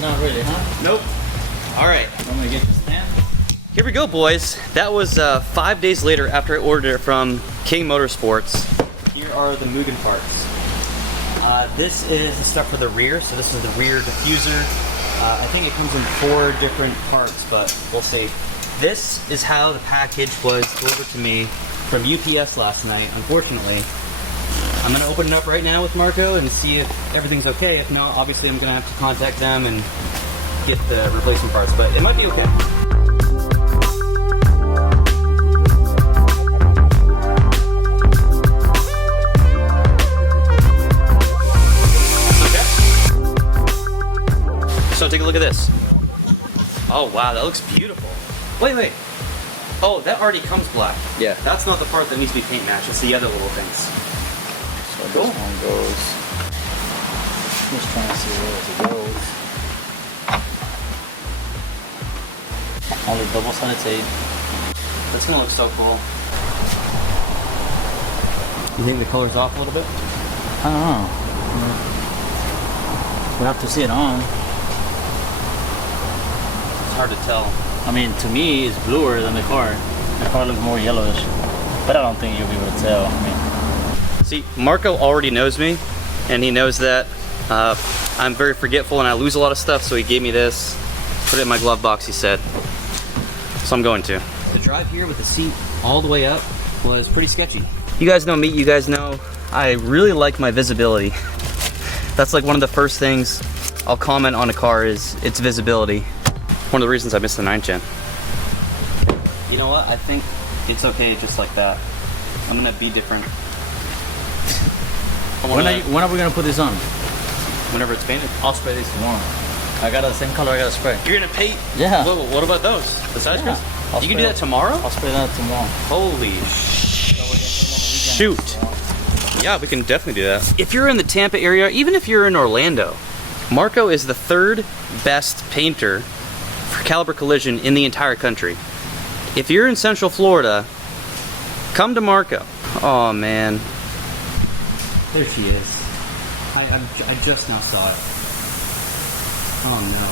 Not really, huh? Nope. All right. I'm gonna get this pan. Here we go, boys. That was 5 days later after I ordered it from King Motorsports. Here are the Mugen parts. This is the stuff for the rear. So this is the rear diffuser. I think it comes in 4 different parts, but we'll see. This is how the package was delivered to me from UPS last night, unfortunately. I'm gonna open it up right now with Marco and see if everything's okay. If not, obviously I'm gonna have to contact them and get the replacement parts, but it might be okay. So take a look at this. Oh wow, that looks beautiful. Wait. Oh, that already comes black. Yeah. That's not the part that needs to be paint matched. It's the other little things. So this one goes. Just trying to see where it goes. Only double-sided tape. That's gonna look so cool. You think the color's off a little bit? I don't know. We'll have to see it on. It's hard to tell. I mean, to me, it's bluer than the car. The car looks more yellowish. But I don't think you'll be able to tell. I mean, see, Marco already knows me, and he knows that I'm very forgetful and I lose a lot of stuff, so he gave me this. Put it in my glove box, he said. So I'm going to. The drive here with the seat all the way up was pretty sketchy. You guys know me, you guys know I really like my visibility. That's like one of the first things I'll comment on a car is its visibility. One of the reasons I missed the 9th gen. You know what? I think it's okay just like that. I'm gonna be different. when are we gonna put this on? Whenever it's painted. I'll spray this tomorrow. I got the same color I gotta spray. You're gonna paint? Yeah. Whoa, what about those? The side yeah. screws? You can do that tomorrow? I'll spray that tomorrow. Holy shoot. Yeah, we can definitely do that. If you're in the Tampa area, even if you're in Orlando, Marco is the 3rd best painter for caliber collision in the entire country. If you're in Central Florida, come to Marco. Oh man. There she is. I just now saw it. Oh no.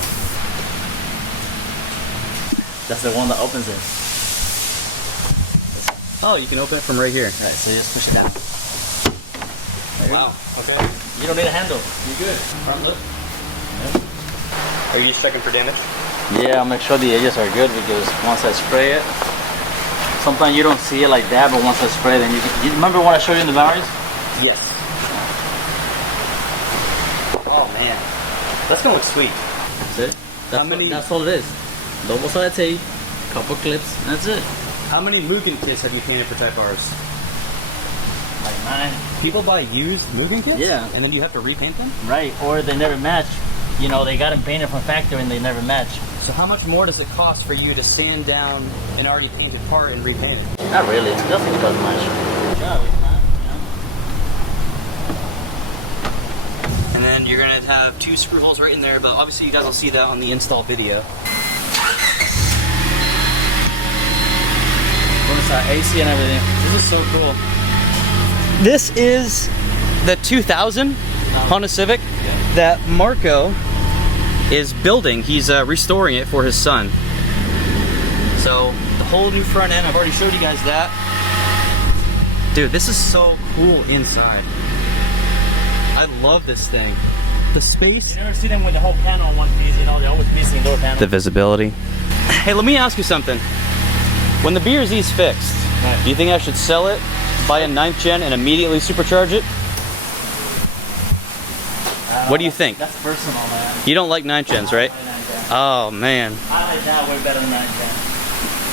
That's the one that opens it. Oh, you can open it from right here. Alright, so you just push it down. Wow, okay. You don't need a handle. You're good. Front lip. Yep. Are you just checking for damage? Yeah, I'll make sure the edges are good because once I spray it, sometimes you don't see it like that, but once I spray then you remember what I showed you in the batteries? Yes. Oh man. That's gonna look sweet. That's it. That's all it is. Double-sided tape, couple clips, that's it. How many Mugen kits have you painted for Type Rs? Like 9. People buy used Mugen kits? Yeah. And then you have to repaint them? Right, or they never match. You know, they got them painted from factory and they never match. So how much more does it cost for you to sand down an already painted part and repaint it? Not really. Nothing does much. Yeah, we can. And then you're gonna have 2 screw holes right in there, but obviously you guys will see that on the install video. Bonus AC and everything. This is so cool. This is the 2000 Honda Civic that Marco is building. He's restoring it for his son. So the whole new front end, I've already showed you guys that. Dude, this is so cool inside. I love this thing. The space. You never see them with the whole panel on one piece, you know, they're always missing door panel. The visibility. Hey, let me ask you something. When the BRZ's fixed, right, do you think I should sell it, buy a 9th gen, and immediately supercharge it? What do you think? That's personal, man. You don't like 9th gens, right? Oh, man. I like that way better than 9th gen.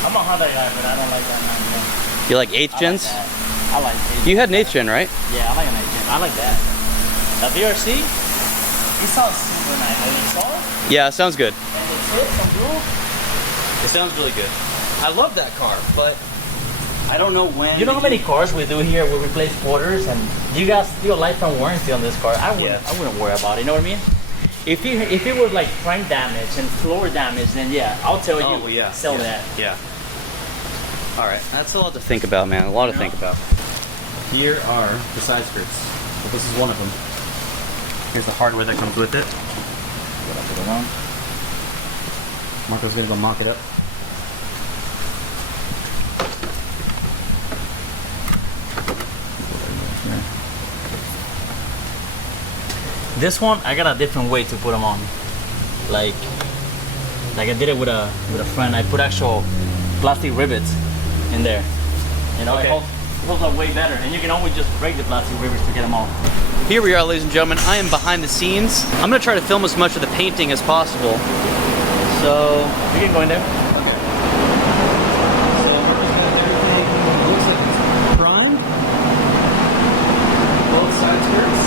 I'm a Honda guy, but I don't like that 9th gen. You like 8th gens? I like 8th gen. You had an 8th gen, right? Yeah, I like an 8th gen. I like that. The VRC, it sounds super nice. Have you saw it? Yeah, it sounds good. And the tips and blue. It sounds really good. I love that car, but I don't know when. You know how many cars we do here? We replace quarters, and you guys do a lifetime warranty on this car. I wouldn't worry about it. You know what I mean? If it was like frame damage and floor damage, then yeah, I'll tell you. Oh, yeah. Sell that. Yeah. All right, that's a lot to think about, man. A lot to think about. Here are the side skirts. Well, this is one of them. Here's the hardware that comes with it. Marco's gonna go mock it up. This one, I got a different way to put them on. Like I did it with a friend. I put actual plastic rivets in there. You know, okay. it holds up way better, and you can always just break the plastic rivets to get them off. Here we are, ladies and gentlemen. I am behind the scenes. I'm gonna try to film as much of the painting as possible. So you can go in there. Okay. So everything looks like it's primed. Both side skirts.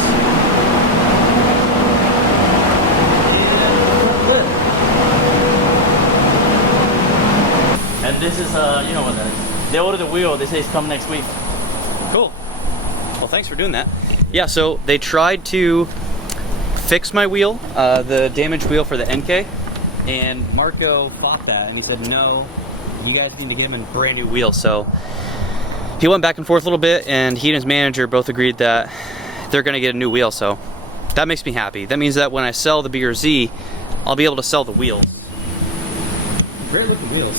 And this is, you know what they ordered the wheel, they say it's coming next week. Cool. Well, thanks for doing that. Yeah, so they tried to fix my wheel, the damaged wheel for the NK, and Marco fought that, and he said, no, you guys need to give him a brand new wheel. So he went back and forth a little bit, and he and his manager both agreed that they're gonna get a new wheel, so that makes me happy. That means that when I sell the BRZ, I'll be able to sell the wheels. Great looking wheels.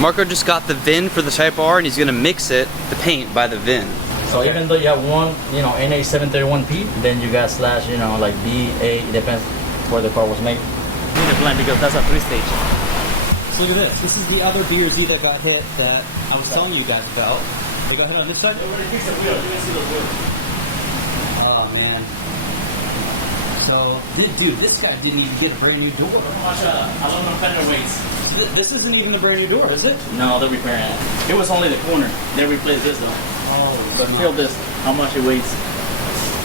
Marco just got the VIN for the Type R, and he's gonna mix it, the paint, by the VIN. So even though you have one, you know, NA731P, then you got slash, you know, like BA, it depends where the car was made. You need a blend because that's a 3-stage. So look at this. This is the other BRZ that got hit that I was telling you guys about. We got hit on this side? When it fixed the wheel, you can see those wheels. Oh man. So, dude, this guy didn't even get a brand new door. How much aluminum fender weights? This isn't even a brand new door, is it? No, they're repairing it. It was only the corner. They replaced this though. Oh, but feel this, how much it weighs.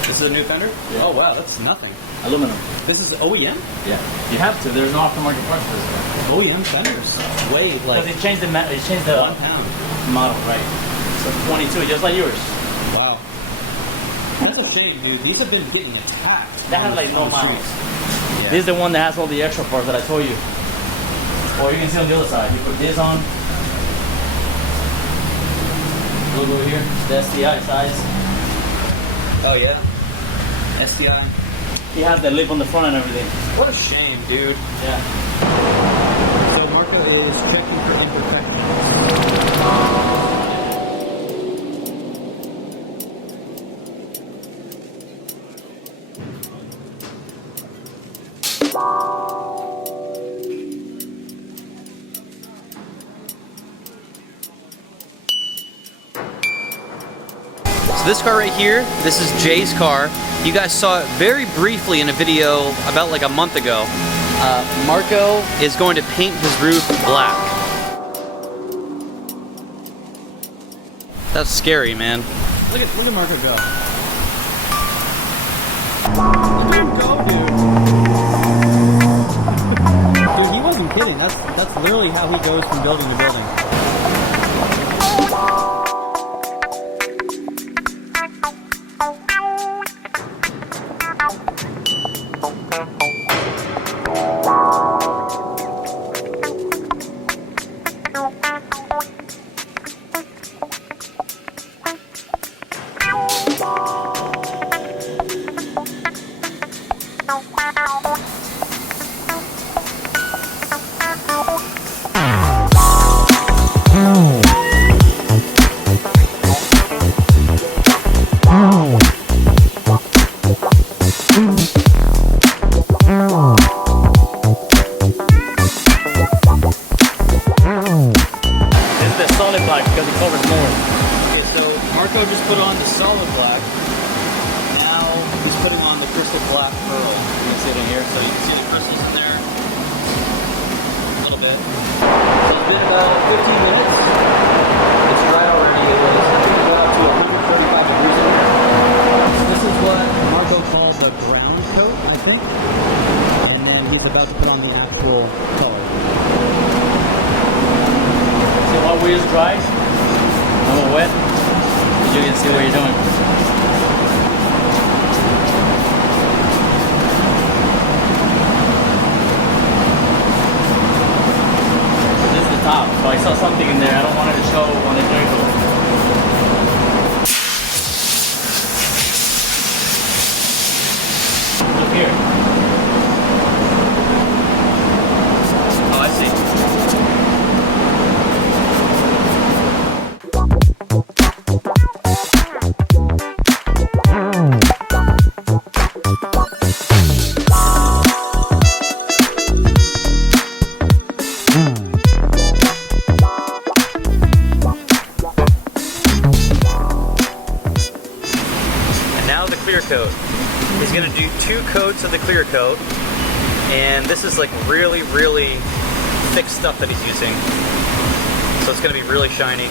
This is a new fender? Yeah. Oh wow, that's nothing. Aluminum. This is OEM? Yeah. You have to. There's no aftermarket parts for this car. OEM fenders. Way like. Because it changed the 1 pound model, right? So 22, just like yours. Wow. That's a shame, dude. These have been getting attacked. That has like no miles. Yeah. This is the one that has all the extra parts that I told you. Or you can see on the other side. You put this on. Look over here. The STI size. Oh yeah. STI. You have the lip on the front and everything. What a shame, dude. Yeah. So Marco is checking for imperfections. So this car right here, this is Jay's car. You guys saw it very briefly in a video about like a month ago. Marco is going to paint his roof black. That's scary, man. Look at Marco go. Look at him go, dude. Dude, he wasn't kidding. That's literally how he goes from building to building. Because it covers more. Okay, so Marco just put on the solid black. Now he's putting on the crystal black pearl. You can see it in here, so you can see the crystals in there. A little bit. So it's been about 15 minutes. It's dry already. It got up to 145 degrees in here. So this is what Marco called the ground coat, I think. And then he's about to put on the actual color. See what wheels dry? A little wet. You can see what you're doing. This is the top. So I saw something in there. I don't want it to show on the vehicle. Look here. coat. He's gonna do 2 coats of the clear coat, and this is like really, really thick stuff that he's using. So it's gonna be really shiny.